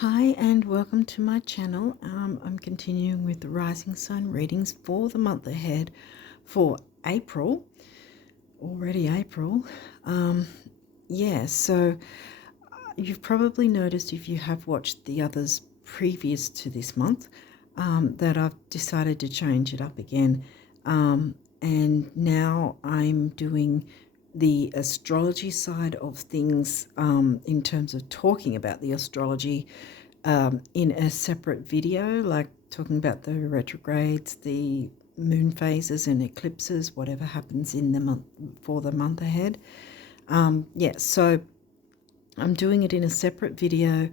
Hi and welcome to my channel. I'm continuing with the rising sign readings for the month ahead for April, already April. So you've probably noticed if you have watched the others previous to this month that I've decided to change it up again. And now I'm doing the astrology side of things in terms of talking about the astrology in a separate video, like talking about the retrogrades, the moon phases and eclipses, whatever happens in the month for the month ahead. So I'm doing it in a separate video.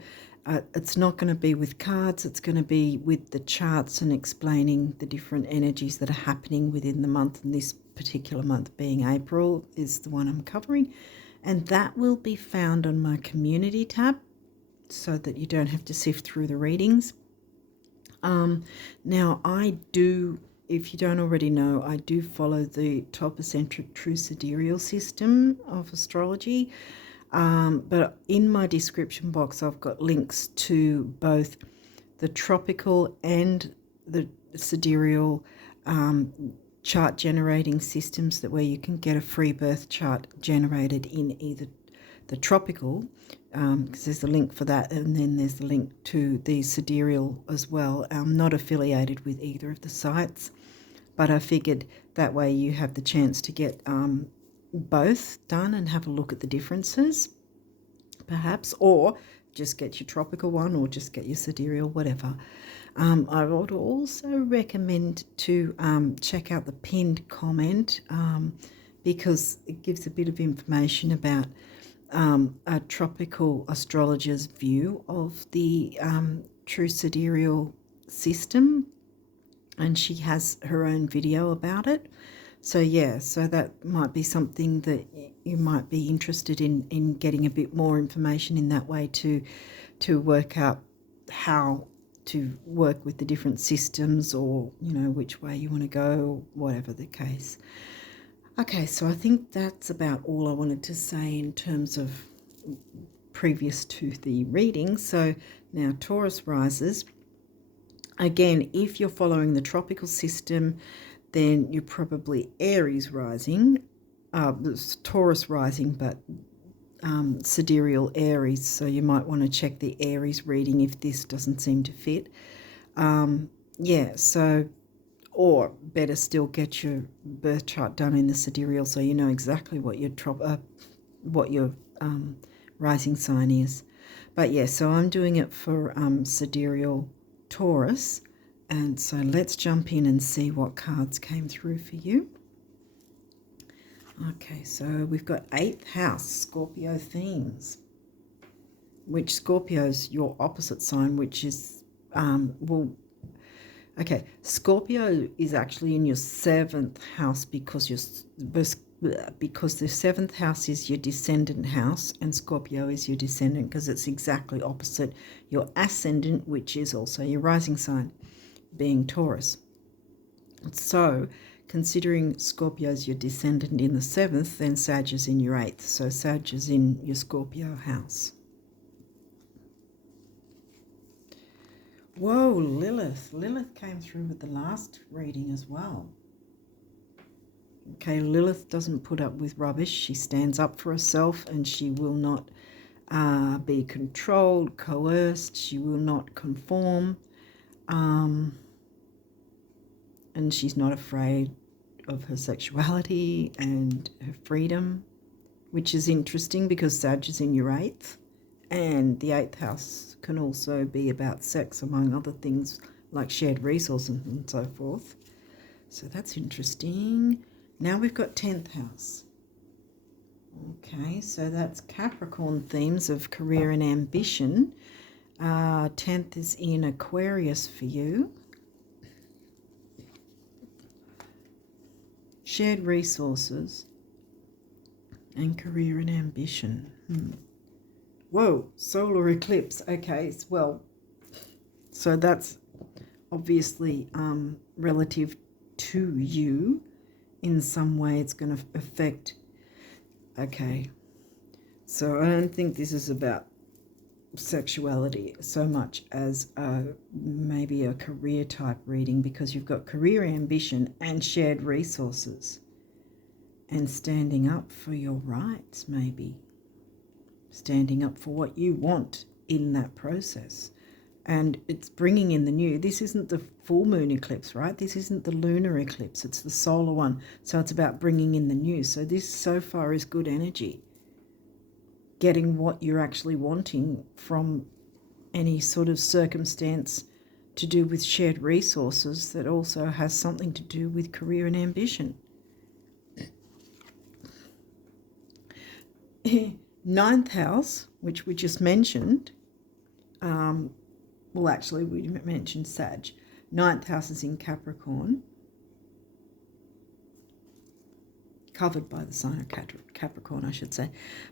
It's not going to be with cards. It's going to be with the charts and explaining the different energies that are happening within the month. And this particular month being April is the one I'm covering. And that will be found on my community tab so that you don't have to sift through the readings. Now I do, if you don't already know, I do follow the top eccentric true sidereal system of astrology. But in my description box, I've got links to both the tropical and the sidereal chart generating systems, that where you can get a free birth chart generated in either the tropical, because there's a link for that, and then there's the link to the sidereal as well. I'm not affiliated with either of the sites, but I figured that way you have the chance to get both done and have a look at the differences, perhaps, or just get your tropical one or just get your sidereal, whatever. I would also recommend to check out the pinned comment because it gives a bit of information about a tropical astrologer's view of the true sidereal system, and she has her own video about it. So that might be something that you might be interested in getting a bit more information in that way to work out how to work with the different systems, or which way you want to go, whatever the case. Okay, so I think that's about all I wanted to say in terms of previous to the reading. So now Taurus rises. Again, if you're following the tropical system, then you're probably Aries rising, Taurus rising, but sidereal Aries. So you might want to check the Aries reading if this doesn't seem to fit. Or better still, get your birth chart done in the sidereal so you know exactly what your rising sign is. But so I'm doing it for sidereal Taurus, and so let's jump in and see what cards came through for you. Okay, so we've got 8th house, Scorpio themes, which Scorpio's your opposite sign, which is Scorpio is actually in your 7th house because the 7th house is your descendant house, and Scorpio is your descendant because it's exactly opposite your ascendant, which is also your rising sign, being Taurus. So considering Scorpio's your descendant in the 7th, then Sag is in your 8th. So Sag is in your Scorpio house. Whoa, Lilith. Lilith came through with the last reading as well. Okay, Lilith doesn't put up with rubbish. She stands up for herself, and she will not be controlled, coerced. She will not conform. And she's not afraid of her sexuality and her freedom, which is interesting because Sag is in your 8th. And the 8th house can also be about sex, among other things, like shared resources and so forth. So that's interesting. Now we've got 10th house. Okay, so that's Capricorn themes of career and ambition. 10th is in Aquarius for you. Shared resources and career and ambition. Whoa, solar eclipse. Okay, well, so that's obviously relative to you. In some way it's going to affect. Okay, so I don't think this is about sexuality so much as maybe a career type reading, because you've got career ambition and shared resources and standing up for your rights, maybe standing up for what you want in that process. And it's bringing in the new. This isn't the full moon eclipse, right? This isn't the lunar eclipse. It's the solar one. So it's about bringing in the new. So this so far is good energy. Getting what you're actually wanting from any sort of circumstance to do with shared resources that also has something to do with career and ambition. Ninth house, which we just mentioned, well, actually, we mentioned Sag. Ninth house is in Capricorn, covered by the sign of Capricorn, I should say.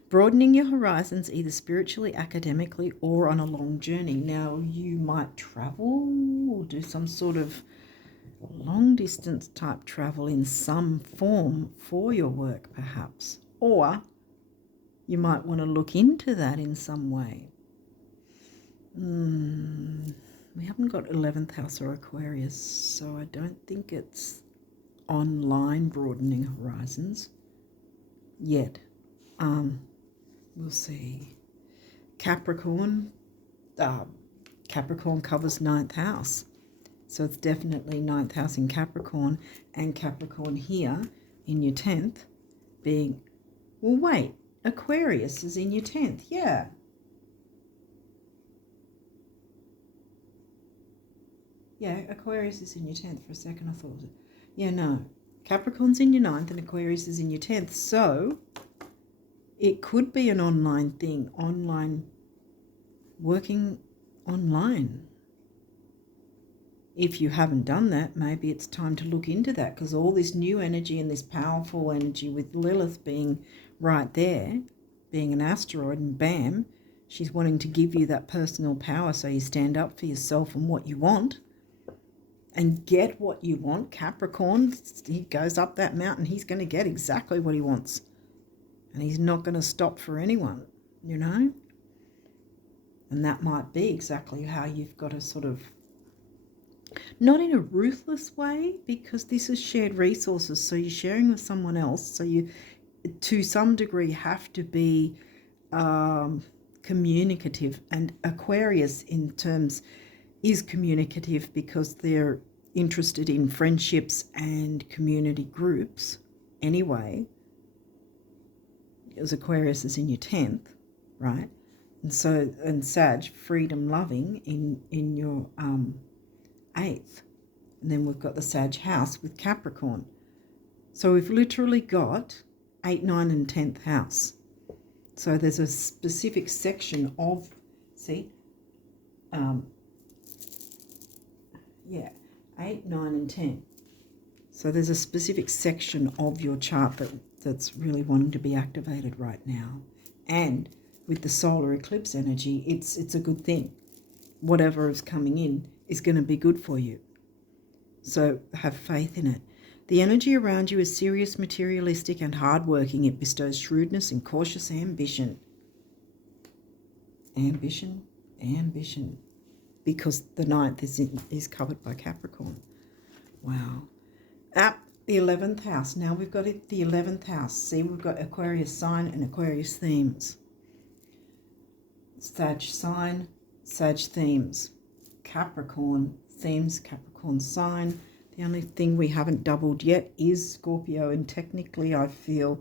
Broadening your horizons, either spiritually, academically, or on a long journey. Now, you might travel or do some sort of long-distance type travel in some form for your work, perhaps. Or you might want to look into that in some way. We haven't got 11th house or Aquarius, so I don't think it's online broadening horizons yet. We'll see. Capricorn covers 9th house, so it's definitely 9th house in Capricorn, and Capricorn here in your 10th being, well, wait, Aquarius is in your 10th, yeah. Yeah, Aquarius is in your 10th. For a second I thought, yeah, no. Capricorn's in your 9th and Aquarius is in your 10th. So it could be an online thing, working online. If you haven't done that, maybe it's time to look into that, because all this new energy and this powerful energy with Lilith being right there, being an asteroid, and bam, she's wanting to give you that personal power so you stand up for yourself and what you want. And get what you want. Capricorn, he goes up that mountain, he's going to get exactly what he wants. And he's not going to stop for anyone, you know? And that might be exactly how you've got to sort of, not in a ruthless way, because this is shared resources, so you're sharing with someone else, so you, to some degree, have to be communicative. And Aquarius, in terms, is communicative because they're interested in friendships and community groups anyway, as Aquarius is in your 10th, right? And so, and Sag, freedom loving in your 8th. And then we've got the Sag house with Capricorn. So we've literally got 8, 9 and 10th house. So there's a specific section of, see, 8, 9 and 10. So there's a specific section of your chart that's really wanting to be activated right now. And with the solar eclipse energy, it's a good thing. Whatever is coming in is going to be good for you. So have faith in it. The energy around you is serious, materialistic, and hardworking. It bestows shrewdness and cautious ambition. Ambition. Because the 9th is covered by Capricorn. Wow. At the 11th house. Now we've got it, the 11th house. See, we've got Aquarius sign and Aquarius themes. Sag sign, Sag themes. Capricorn themes, Capricorn sign. The only thing we haven't doubled yet is Scorpio, and technically I feel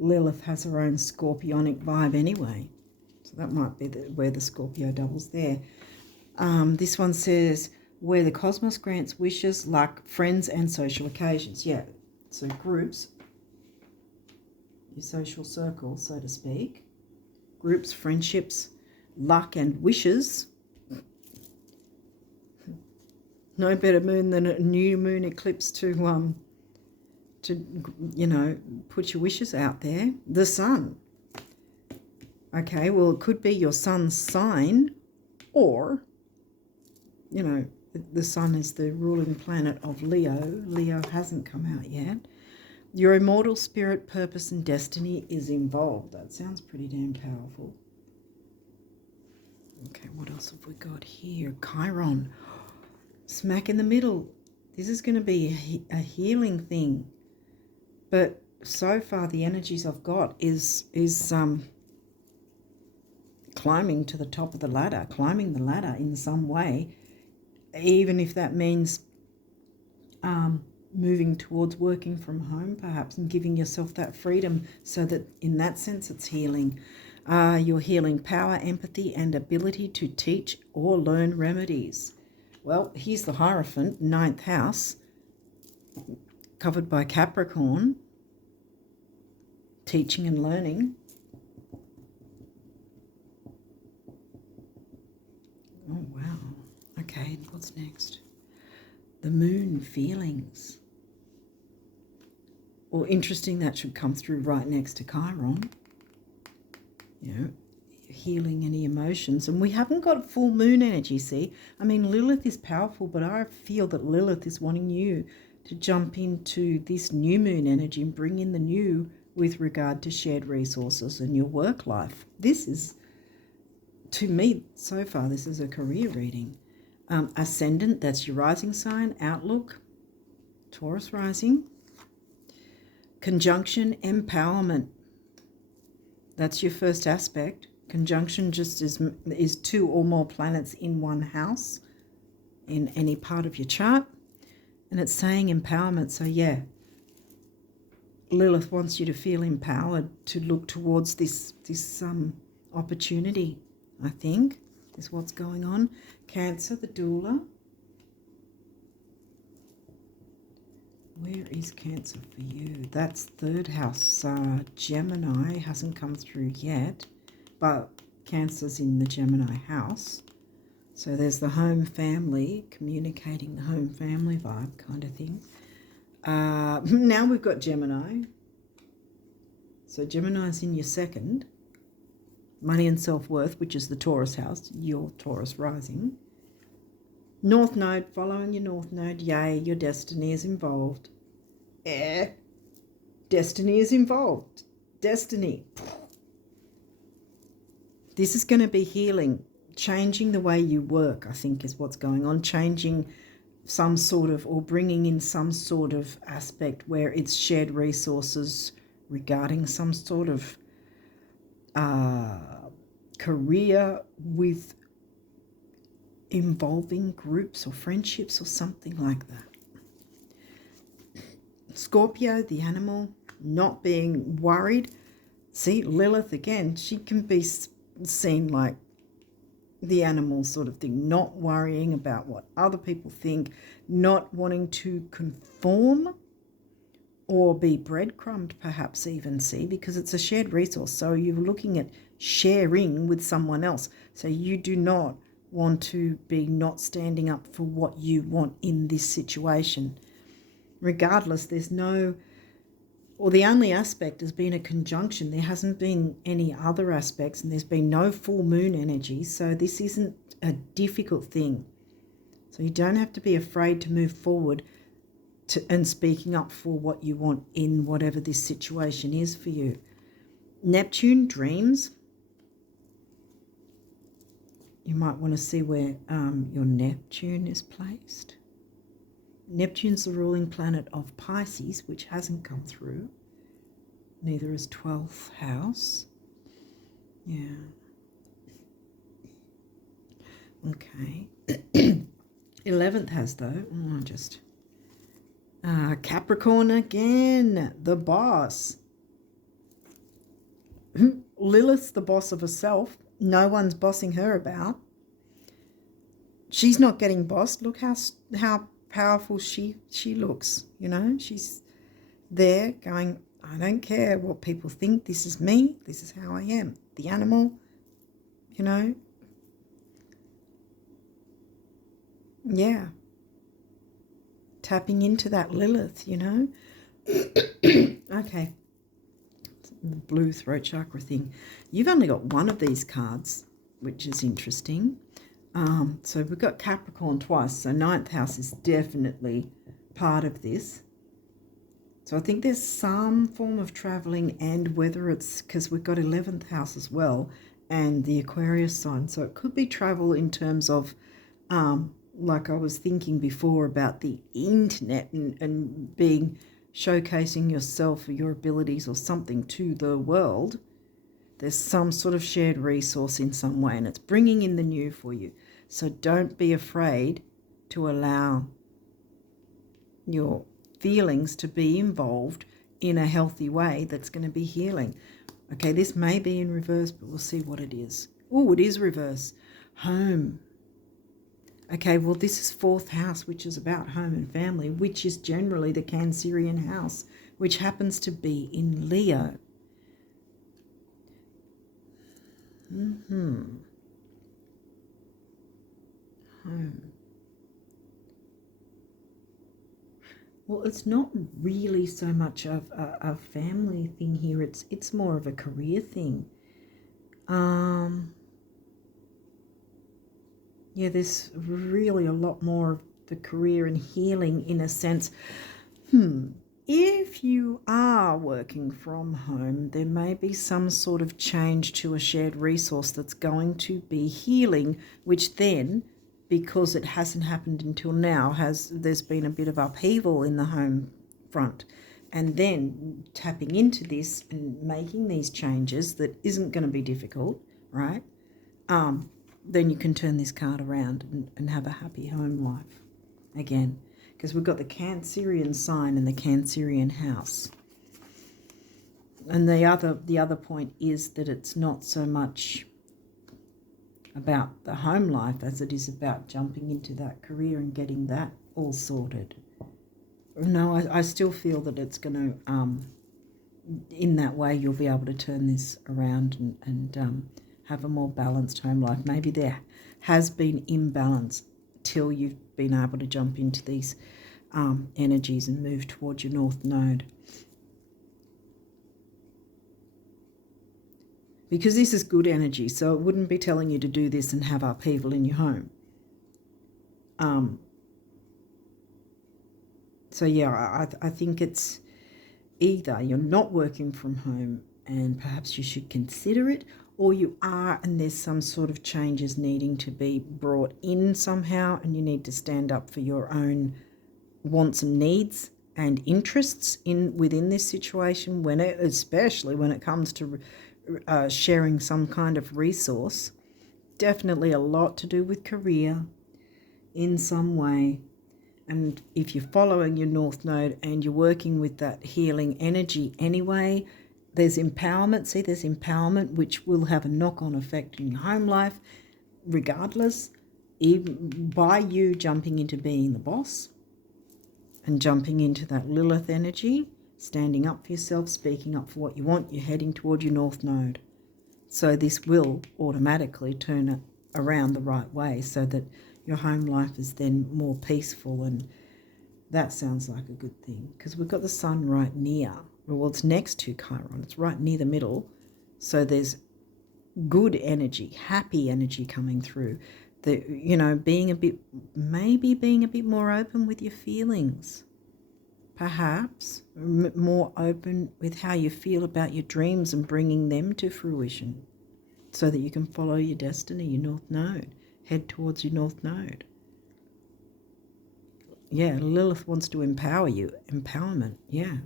Lilith has her own scorpionic vibe anyway. So that might be where the Scorpio doubles there. This one says, where the cosmos grants wishes, luck, friends, and social occasions. Yeah, so groups, your social circle, so to speak. Groups, friendships, luck, and wishes. No better moon than a new moon eclipse to you know, put your wishes out there. The sun. Okay, well, it could be your sun's sign, or, you know, the sun is the ruling planet of Leo. Leo hasn't come out yet. Your immortal spirit, purpose, and destiny is involved. That sounds pretty damn powerful. Okay, what else have we got here? Chiron, smack in the middle. This is going to be a healing thing. But so far the energies I've got is climbing to the top of the ladder, climbing the ladder in some way, even if that means moving towards working from home perhaps and giving yourself that freedom, so that in that sense it's healing. You're healing power, empathy, and ability to teach or learn remedies. Well, here's the Hierophant, 9th house, covered by Capricorn, teaching and learning. Oh, wow. Okay, what's next? The Moon, feelings. Well, interesting, that should come through right next to Chiron. You know, healing any emotions. And we haven't got full moon energy, see? I mean, Lilith is powerful, but I feel that Lilith is wanting you to jump into this new moon energy and bring in the new with regard to shared resources and your work life. This is, to me, so far, this is a career reading. Ascendant, that's your rising sign. Outlook, Taurus rising. Conjunction, empowerment. That's your first aspect. Conjunction just is 2 or more planets in one house in any part of your chart. And it's saying empowerment. So yeah, Lilith wants you to feel empowered to look towards this opportunity, I think, is what's going on. Cancer, the doula. Where is Cancer for you? That's 3rd house. Gemini hasn't come through yet, but Cancer's in the Gemini house. So there's the home family, communicating the home family vibe kind of thing. Now we've got Gemini. So Gemini's in your 2nd. Money and self-worth, which is the Taurus house, your Taurus rising. North Node, following your North Node. Yay, your destiny is involved. Destiny is involved. Destiny. This is going to be healing. Changing the way you work, I think, is what's going on. Changing some sort of, or bringing in some sort of aspect where it's shared resources regarding some sort of career with involving groups or friendships or something like that. Scorpio, the animal, not being worried. See, Lilith again, she can be seen like the animal sort of thing, not worrying about what other people think, not wanting to conform or be breadcrumbed perhaps even, see, because it's a shared resource. So you're looking at sharing with someone else. So you do not want to be not standing up for what you want in this situation. Regardless, there's no, or the only aspect has been a conjunction. There hasn't been any other aspects, and there's been no full moon energy. So this isn't a difficult thing. So you don't have to be afraid to move forward and speaking up for what you want in whatever this situation is for you. Neptune, dreams. You might want to see where your Neptune is placed. Neptune's the ruling planet of Pisces, which hasn't come through. Neither is 12th house. Yeah. Okay. 11th house, though. Capricorn again, the boss. Lilith's the boss of herself. No one's bossing her about. She's not getting bossed. Look how powerful she looks, you know. She's there going, I don't care what people think. This is me. This is how I am. The animal, you know. Yeah. Tapping into that Lilith, you know. Okay. The blue throat chakra thing. You've only got one of these cards, which is interesting. So we've got Capricorn twice. So 9th house is definitely part of this. So I think there's some form of traveling, and whether it's because we've got 11th house as well, and the Aquarius sign. So it could be travel in terms of, like I was thinking before about the internet and being showcasing yourself or your abilities or something to the world. There's some sort of shared resource in some way, and it's bringing in the new for you. So don't be afraid to allow your feelings to be involved in a healthy way that's going to be healing. Okay, this may be in reverse, but we'll see what it is. Oh, it is reverse. Home. Okay, well, this is 4th house, which is about home and family, which is generally the Cancerian house, which happens to be in Leo. Home. Well, it's not really so much of a family thing here. It's more of a career thing. Yeah, there's really a lot more of the career and healing in a sense. If you are working from home, there may be some sort of change to a shared resource that's going to be healing, which then, because it hasn't happened until now, there's been a bit of upheaval in the home front. And then tapping into this and making these changes that isn't going to be difficult, right? Then you can turn this card around and have a happy home life again. Because we've got the Cancerian sign and the Cancerian house. And the other point is that it's not so much about the home life as it is about jumping into that career and getting that all sorted. No, I still feel that it's going to, in that way, you'll be able to turn this around and have a more balanced home life. Maybe there has been imbalance till you've been able to jump into these energies and move towards your North Node. Because this is good energy, so it wouldn't be telling you to do this and have upheaval in your home. So yeah, I think it's either you're not working from home and perhaps you should consider it, or you are and there's some sort of changes needing to be brought in somehow and you need to stand up for your own wants and needs and interests within this situation, especially when it comes to sharing some kind of resource. Definitely a lot to do with career in some way. And if you're following your North Node and you're working with that healing energy anyway, there's empowerment. See, there's empowerment, which will have a knock-on effect in your home life, regardless, even by you jumping into being the boss and jumping into that Lilith energy, standing up for yourself, speaking up for what you want. You're heading toward your North Node. So this will automatically turn it around the right way so that your home life is then more peaceful, and that sounds like a good thing because we've got the sun right near, well, it's next to Chiron. It's right near the middle. So there's good energy, happy energy coming through. Being a bit more open with your feelings, perhaps more open with how you feel about your dreams and bringing them to fruition so that you can follow your destiny, your North Node. Head towards your North Node. Yeah, Lilith wants to empower you. Empowerment, yeah.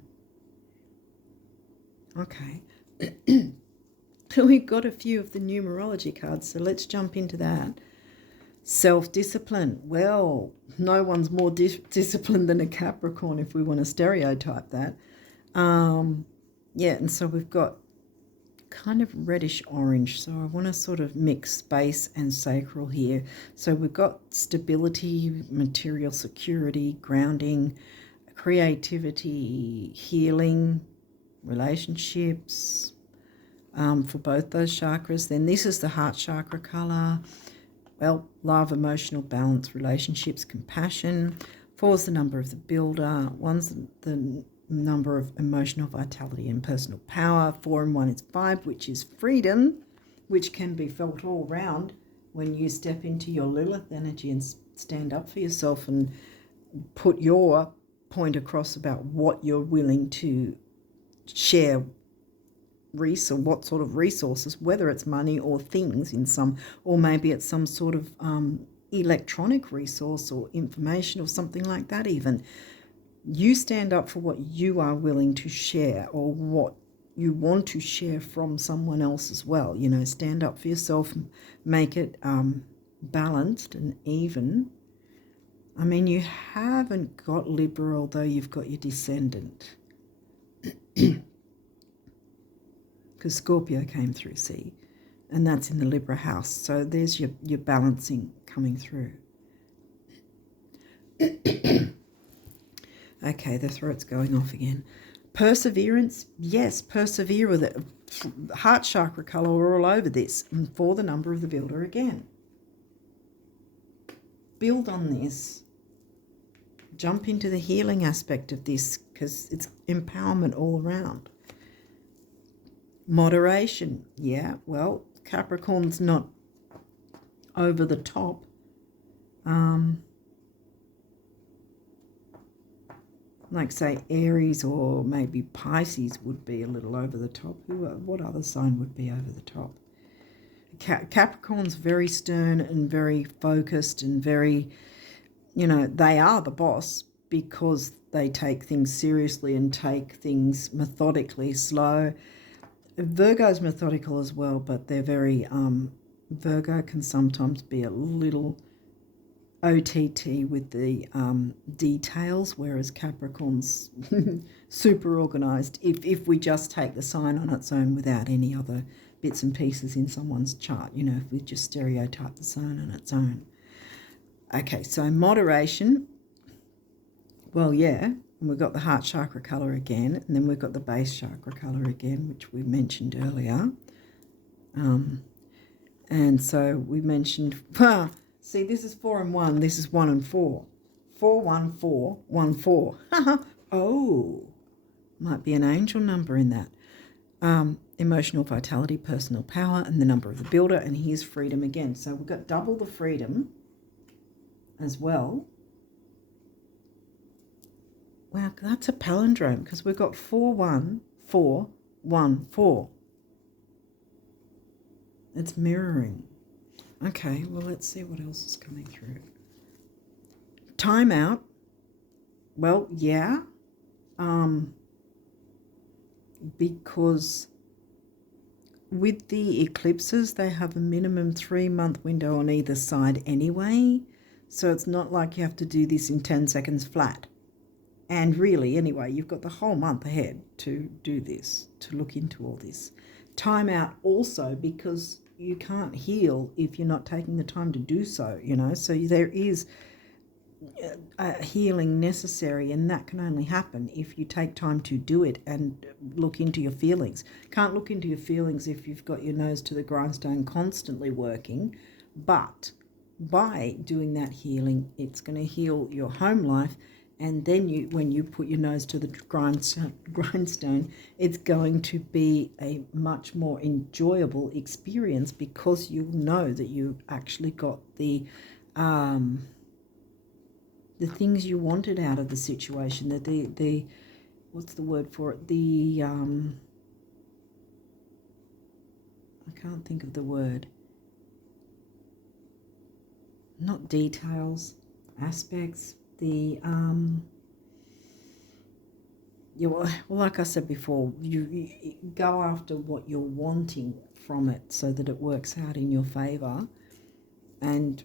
Okay. So we've got a few of the numerology cards, so let's jump into that. Self-discipline. Well, no one's more disciplined than a Capricorn if we want to stereotype that. Yeah, and so we've got kind of reddish orange, so I want to sort of mix space and sacral here. So we've got stability, material security, grounding, creativity, healing, relationships for both those chakras. Then this is the heart chakra color. Well, love, emotional balance, relationships, compassion. 4 is the number of the builder. 1's the number of emotional vitality and personal power. 4 and 1 is 5, which is freedom, which can be felt all round when you step into your Lilith energy and stand up for yourself and put your point across about what you're willing to share what sort of resources, whether it's money or things in some, or maybe it's some sort of electronic resource or information or something like that even. You stand up for what you are willing to share or what you want to share from someone else as well. You know, stand up for yourself, make it balanced and even. I mean, you haven't got Libra, although you've got your descendant. Because Scorpio came through, see? And that's in the Libra house. So there's your balancing coming through. Okay, the throat's going off again. Perseverance, yes, persevere with it. Heart chakra colour all over this. And for the number of the builder again. Build on this. Jump into the healing aspect of this because it's empowerment all around. Moderation, yeah, well, Capricorn's not over the top. Like say Aries or maybe Pisces would be a little over the top. What other sign would be over the top? Capricorn's very stern and very focused and very, you know, they are the boss because they take things seriously and take things methodically, slow. Virgo's methodical as well, but they're very, Virgo can sometimes be a little OTT with the details, whereas Capricorn's super organised if we just take the sign on its own without any other bits and pieces in someone's chart, you know, if we just stereotype the sign on its own. Okay, so moderation, well, yeah, and we've got the heart chakra colour again, and then we've got the base chakra colour again, which we mentioned earlier. And so we mentioned, see, this is 4 and 1, this is 1 and 4. 4, 1, 4, 1, 4. Oh, might be an angel number in that. Emotional vitality, personal power, and the number of the builder, and here's freedom again. So we've got double the freedom as well. Wow, that's a palindrome because we've got 4, 1, 4, 1, 4. It's mirroring. Okay, well, let's see what else is coming through. Timeout. Well, yeah. Because with the eclipses, they have a minimum 3-month window on either side anyway. So it's not like you have to do this in 10 seconds flat. And really, anyway, you've got the whole month ahead to do this, to look into all this. Time out also because you can't heal if you're not taking the time to do so, you know. So there is a healing necessary, and that can only happen if you take time to do it and look into your feelings. Can't look into your feelings if you've got your nose to the grindstone constantly working, but by doing that healing, it's going to heal your home life. And then when you put your nose to the grindstone, it's going to be a much more enjoyable experience because you know that you actually got the things you wanted out of the situation. The what's the word for it? I can't think of the word. Not details, aspects. Well, like I said before, you go after what you're wanting from it so that it works out in your favour and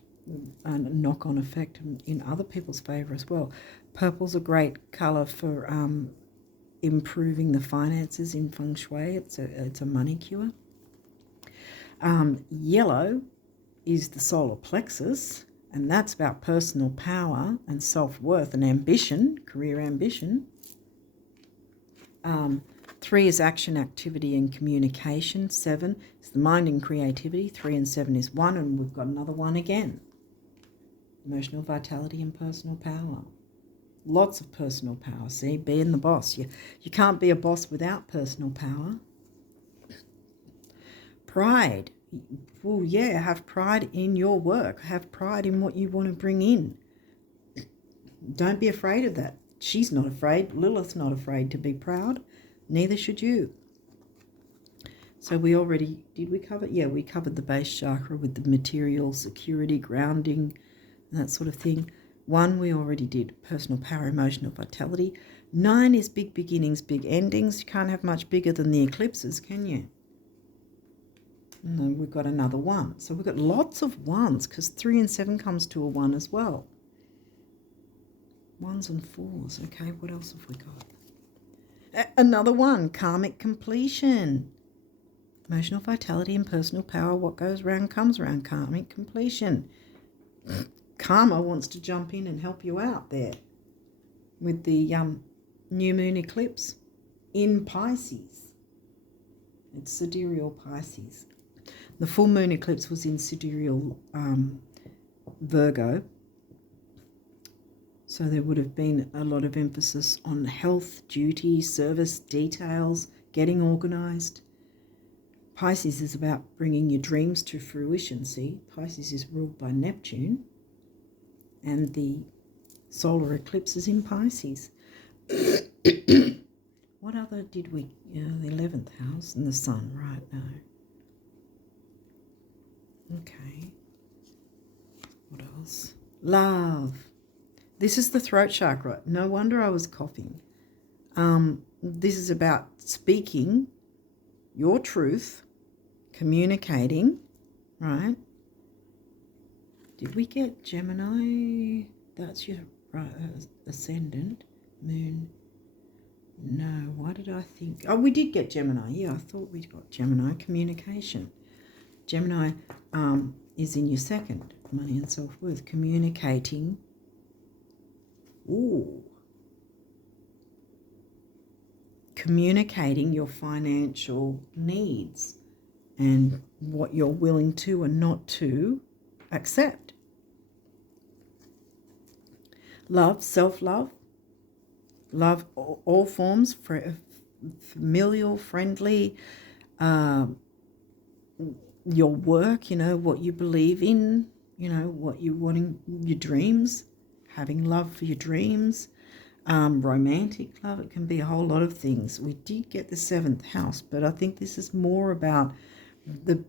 a knock-on effect in other people's favour as well. Purple's a great colour for improving the finances in feng shui. It's a money cure. Yellow is the solar plexus, and that's about personal power and self-worth and ambition, career ambition. 3 is action, activity, and communication. 7 is the mind and creativity. 3 and 7 is 1, and we've got another 1 again. Emotional vitality and personal power. Lots of personal power, see, being the boss. You can't be a boss without personal power. Pride. Well, yeah, have pride in your work. Have pride in what you want to bring in. Don't be afraid of that. She's not afraid. Lilith's not afraid to be proud. Neither should you. So we already, did we cover? Yeah, we covered the base chakra with the material, security, grounding, and that sort of thing. 1 we already did, personal power, emotional vitality. 9 is big beginnings, big endings. You can't have much bigger than the eclipses, can you? And then we've got another 1. So we've got lots of 1s because 3 and 7 comes to a 1 as well. 1s and 4s. Okay, what else have we got? Another 1, karmic completion. Emotional vitality and personal power. What goes around comes around. Karmic completion. Karma wants to jump in and help you out there with the new moon eclipse in Pisces. It's sidereal Pisces. The full moon eclipse was in sidereal Virgo. So there would have been a lot of emphasis on health, duty, service, details, getting organised. Pisces is about bringing your dreams to fruition, see? Pisces is ruled by Neptune, and the solar eclipse is in Pisces. What other did we... the 11th house and the sun, right now. Okay. What else? Love. This is the throat chakra. No wonder I was coughing. This is about speaking your truth, communicating, right? Did we get Gemini? That's your ascendant, moon. No, why did I think? Oh, we did get Gemini. Yeah, I thought we got Gemini, communication. Gemini is in your second, money and self-worth, communicating. Ooh. Communicating your financial needs and what you're willing to and not to accept. Love, self-love, love all forms, familial, friendly, your work, what you believe in, what you're wanting, your dreams, having love for your dreams, romantic love. It can be a whole lot of things. We did get the 7th house, but I think this is more about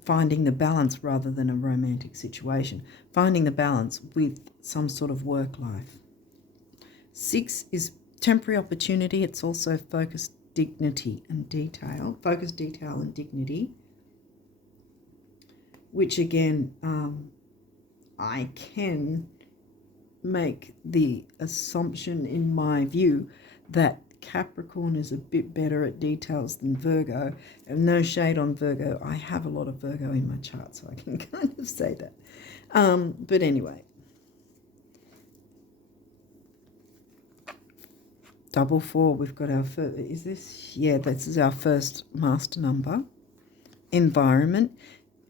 finding the balance rather than a romantic situation. Finding the balance with some sort of work life. 6 is temporary opportunity. It's also focused dignity and detail. Focus, detail and dignity. Which again, I can make the assumption in my view that Capricorn is a bit better at details than Virgo. And no shade on Virgo. I have a lot of Virgo in my chart, so I can kind of say that. But anyway. 444, we've got our first, is this? Yeah, this is our first master number. Environment,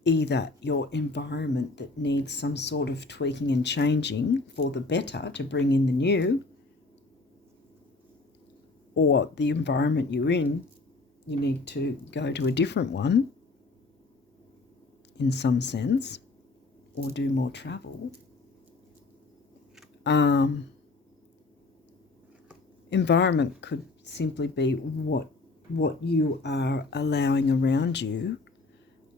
either your environment that needs some sort of tweaking and changing for the better to bring in the new, or the environment you're in, you need to go to a different one in some sense, or do more travel. Environment could simply be what you are allowing around you,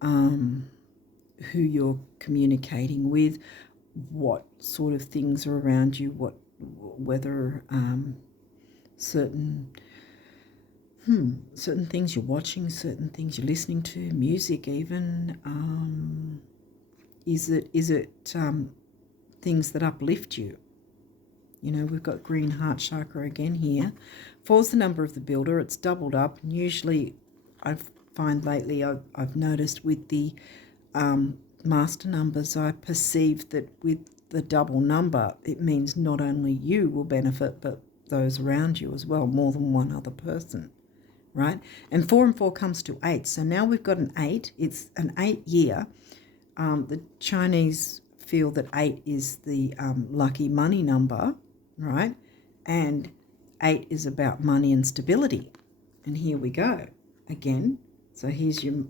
who you're communicating with, what sort of things are around you, whether certain things you're watching, certain things you're listening to, music even. Is it things that uplift you? We've got green heart chakra again here. 4's the number of the builder. It's doubled up. And usually I find lately I've noticed with the master numbers, I perceive that with the double number, it means not only you will benefit, but those around you as well, more than one other person, right? And 4 and 4 comes to 8. So now we've got an 8. It's an 8 year. The Chinese feel that 8 is the lucky money number, right? And 8 is about money and stability. And here we go again. So here's your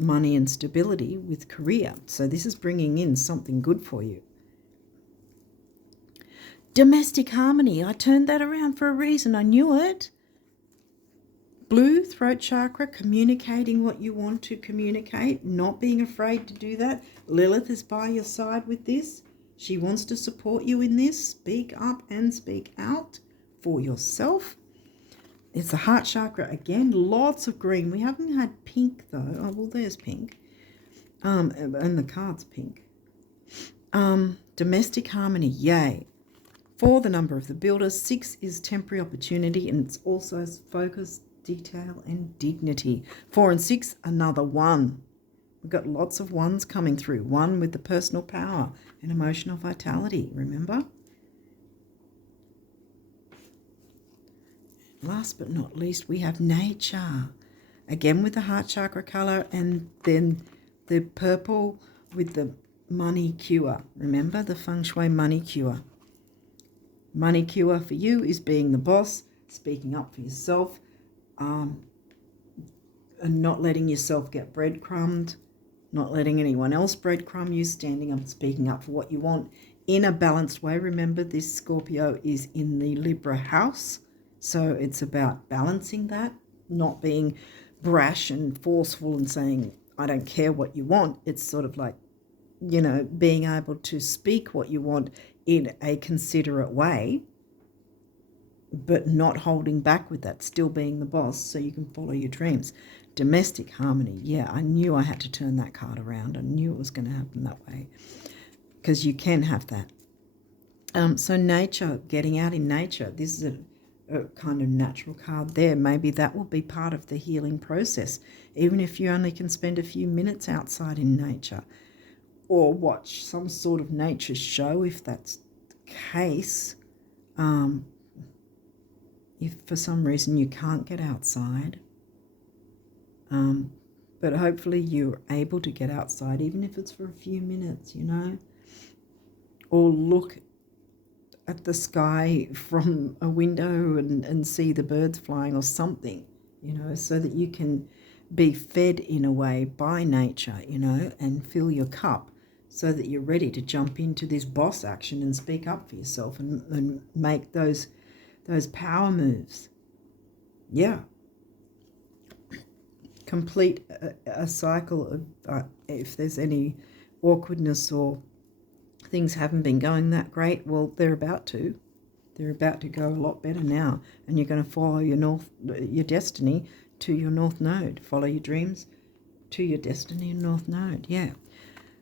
money and stability with career. So this is bringing in something good for you. Domestic harmony. I turned that around for a reason. I knew it. Blue, throat chakra, communicating what you want to communicate, not being afraid to do that. Lilith is by your side with this. She wants to support you in this. Speak up and speak out for yourself. It's the heart chakra again. Lots of green. We haven't had pink though. Oh, well, there's pink. And the card's pink. Domestic harmony, yay. 4, the number of the builder. 6 is temporary opportunity, and it's also focus, detail, and dignity. 4 and 6, another 1. We've got lots of 1s coming through. 1 with the personal power and emotional vitality, remember? Last but not least, we have nature. Again with the heart chakra colour, and then the purple with the money cure. Remember the feng shui money cure. Money cure for you is being the boss, speaking up for yourself, and not letting yourself get breadcrumbed, not letting anyone else breadcrumb you, standing up and speaking up for what you want in a balanced way. Remember, this Scorpio is in the Libra house, so it's about balancing that, not being brash and forceful and saying, I don't care what you want. It's sort of like, you know, being able to speak what you want in a considerate way, but not holding back with that, still being the boss so you can follow your dreams. Domestic harmony, yeah, I knew I had to turn that card around. I knew it was going to happen that way, because you can have that. So nature, getting out in nature, this is a kind of natural card there. Maybe that will be part of the healing process, even if you only can spend a few minutes outside in nature, or watch some sort of nature show if that's the case. If for some reason you can't get outside, but hopefully you're able to get outside, even if it's for a few minutes, you know, or look at the sky from a window and see the birds flying or something, you know, so that you can be fed in a way by nature, you know, and fill your cup so that you're ready to jump into this boss action and speak up for yourself and make those power moves. Yeah. Complete a cycle of if there's any awkwardness or things haven't been going that great, well, they're about to. They're about to go a lot better now, and you're going to follow your destiny to your north node. Follow your dreams to your destiny and north node. Yeah.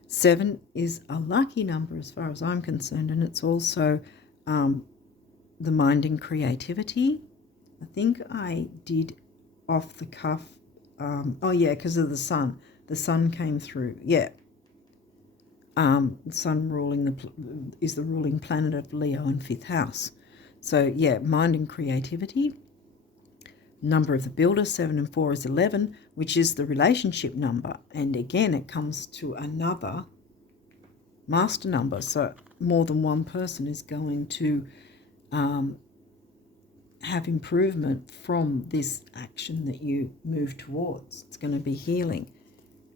7 is a lucky number as far as I'm concerned, and it's also the mind and creativity. I think I did off the cuff. Oh yeah, because of the sun. The sun came through. Yeah. The sun is the ruling planet of Leo in 5th house. So yeah, mind and creativity. Number of the builder, 7 and 4 is 11, which is the relationship number. And again, it comes to another master number. So more than one person is going to have improvement from this action that you move towards. It's going to be healing.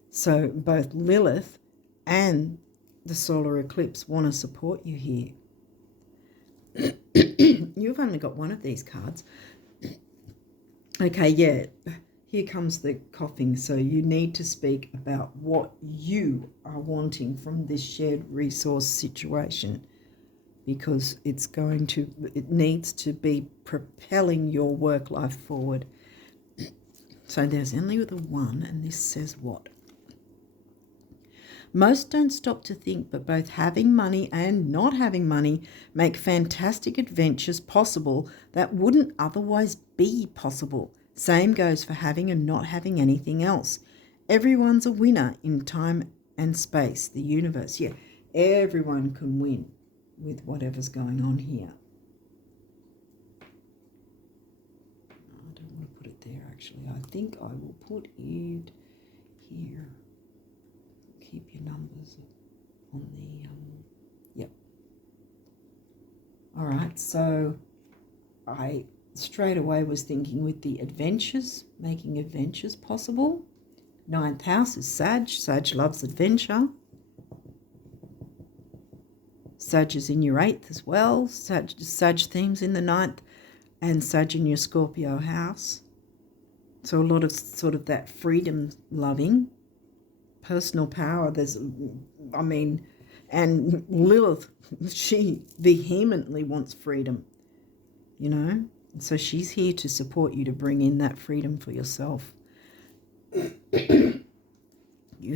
So both Lilith and the solar eclipse want to support you here. You've only got one of these cards. Okay, yeah, here comes the coughing. So you need to speak about what you are wanting from this shared resource situation, because it needs to be propelling your work life forward. So there's only the 1, and this says what? Most don't stop to think, but both having money and not having money make fantastic adventures possible that wouldn't otherwise be possible. Same goes for having and not having anything else. Everyone's a winner in time and space, the universe. Yeah, everyone can win with whatever's going on here. I don't want to put it there, actually. I think I will put it here. Keep your numbers on the, yep. All right, so I straight away was thinking with the adventures, making adventures possible. 9th house is Sag. Sag loves adventure. Sag is in your 8th as well. Sag themes in the 9th, and Sag in your Scorpio house. So a lot of sort of that freedom loving, personal power. And Lilith, she vehemently wants freedom, you know. So she's here to support you to bring in that freedom for yourself. You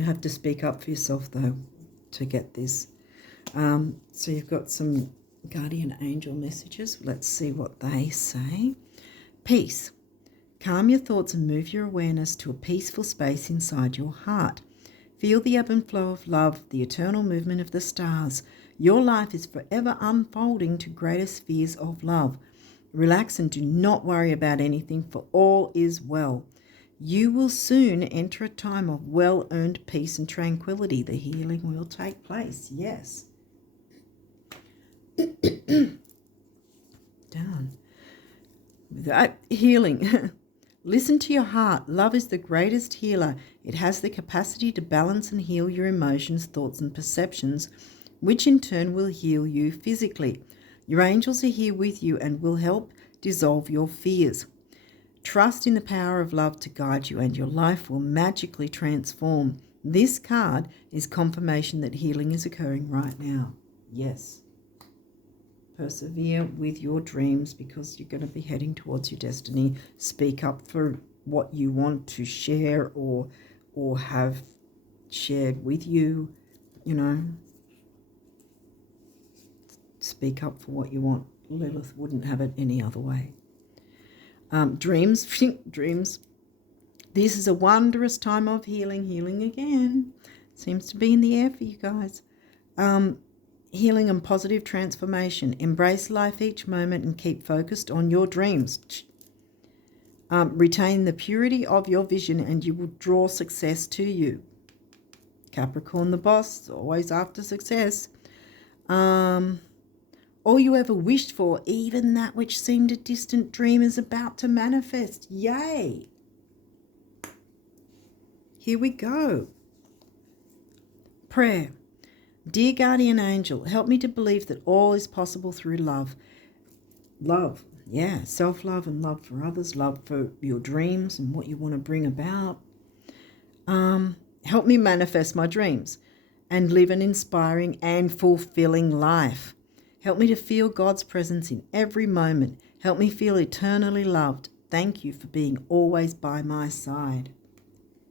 have to speak up for yourself, though, to get this. So you've got some guardian angel messages. Let's see what they say. Peace. Calm your thoughts and move your awareness to a peaceful space inside your heart. Feel the ebb and flow of love, the eternal movement of the stars. Your life is forever unfolding to greater spheres of love. Relax and do not worry about anything, for all is well. You will soon enter a time of well-earned peace and tranquility. The healing will take place. Yes. Down. Healing. Listen to your heart. Love is the greatest healer. It has the capacity to balance and heal your emotions, thoughts, and perceptions, which in turn will heal you physically. Your angels are here with you and will help dissolve your fears. Trust in the power of love to guide you, and your life will magically transform. This card is confirmation that healing is occurring right now. Yes. Persevere with your dreams, because you're going to be heading towards your destiny. Speak up for what you want to share or have shared with you, you know. Speak up for what you want. Lilith wouldn't have it any other way. Dreams. Dreams. This is a wondrous time of healing. Healing again. Seems to be in the air for you guys. Healing and positive transformation. Embrace life each moment and keep focused on your dreams. Retain the purity of your vision and you will draw success to you. Capricorn, the boss, always after success. All you ever wished for, even that which seemed a distant dream, is about to manifest. Yay! Here we go. Prayer. Dear guardian angel, help me to believe that all is possible through love. Love, yeah, self-love and love for others, love for your dreams and what you want to bring about. Help me manifest my dreams and live an inspiring and fulfilling life. Help me to feel God's presence in every moment. Help me feel eternally loved. Thank you for being always by my side.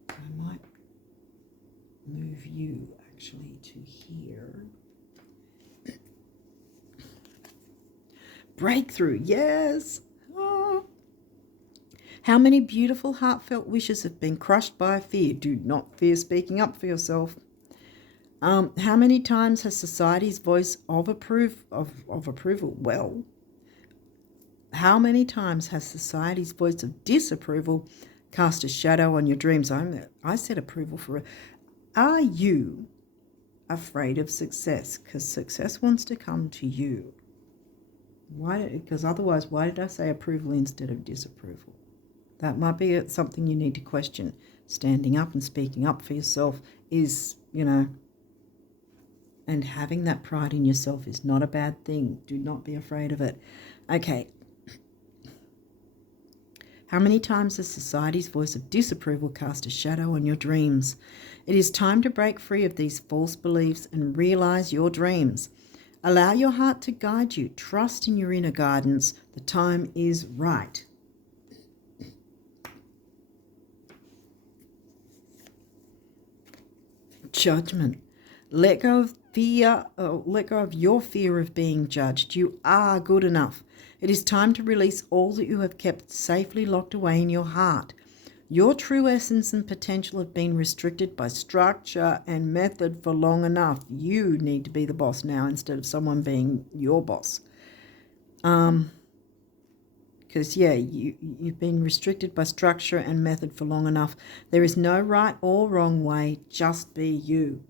I might move you actually to here. Breakthrough, yes. Oh. How many beautiful heartfelt wishes have been crushed by fear? Do not fear speaking up for yourself. How many times has society's voice of approval? Well, how many times has society's voice of disapproval cast a shadow on your dreams? I said approval for it. Are you afraid of success? Because success wants to come to you. Why? Because otherwise, why did I say approval instead of disapproval? That might be something you need to question. Standing up and speaking up for yourself is, and having that pride in yourself is not a bad thing. Do not be afraid of it. Okay. How many times has society's voice of disapproval cast a shadow on your dreams? It is time to break free of these false beliefs and realize your dreams. Allow your heart to guide you. Trust in your inner guidance. The time is right. Judgment. Let go of fear. Let go of your fear of being judged. You are good enough. It is time to release all that you have kept safely locked away in your heart. Your true essence and potential have been restricted by structure and method for long enough. You need to be the boss now instead of someone being your boss. Because, you've been restricted by structure and method for long enough. There is no right or wrong way. Just be you.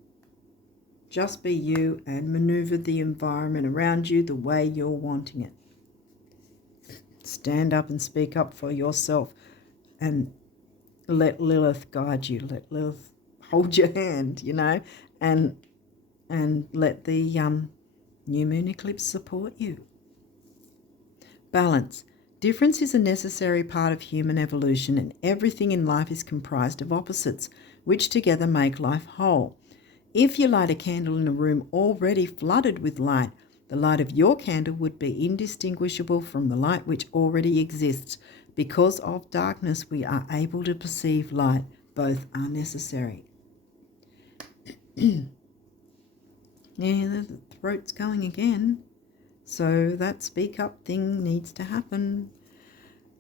Just be you and maneuver the environment around you the way you're wanting it. Stand up and speak up for yourself and let Lilith guide you. Let Lilith hold your hand, and let the new moon eclipse support you. Balance. Difference is a necessary part of human evolution, and everything in life is comprised of opposites, which together make life whole. If you light a candle in a room already flooded with light, the light of your candle would be indistinguishable from the light which already exists. Because of darkness, we are able to perceive light. Both are necessary. Yeah, the throat's going again. So that speak up thing needs to happen.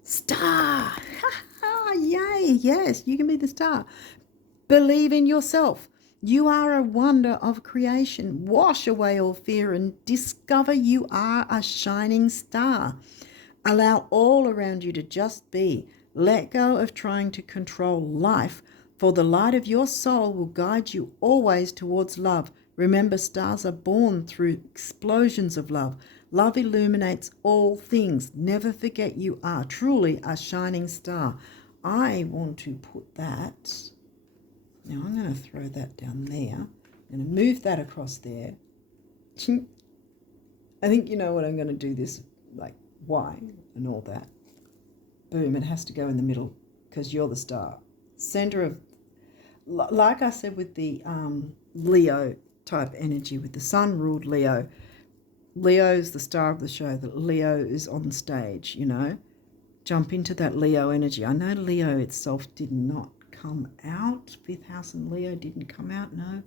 Star! Yay! Yes, you can be the star. Believe in yourself. You are a wonder of creation. Wash away all fear and discover you are a shining star. Allow all around you to just be. Let go of trying to control life, for the light of your soul will guide you always towards love. Remember, stars are born through explosions of love. Love illuminates all things. Never forget you are truly a shining star. I want to put that. Now I'm going to throw that down there. I'm going to move that across there. I think you know what I'm going to do this, like why and all that. Boom, it has to go in the middle because you're the star. Center of, like I said with the Leo type energy, with the sun ruled Leo. Leo's the star of the show. That Leo is on stage, you know. Jump into that Leo energy. I know Leo itself did not come out. 5th house and Leo didn't come out, no.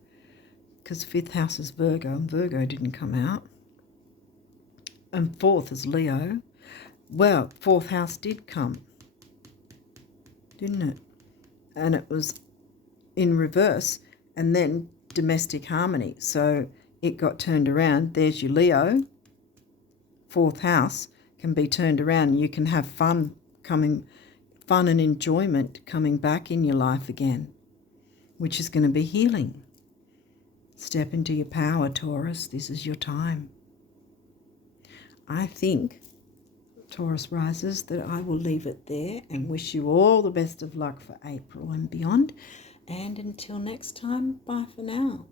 Because 5th house is Virgo and Virgo didn't come out. And 4th is Leo. Well, 4th house did come, didn't it? And it was in reverse and then domestic harmony. So it got turned around. There's your Leo. 4th house can be turned around. You can have fun and enjoyment coming back in your life again, which is going to be healing. Step into your power, Taurus. This is your time. I think, Taurus rises, that I will leave it there and wish you all the best of luck for April and beyond. And until next time, bye for now.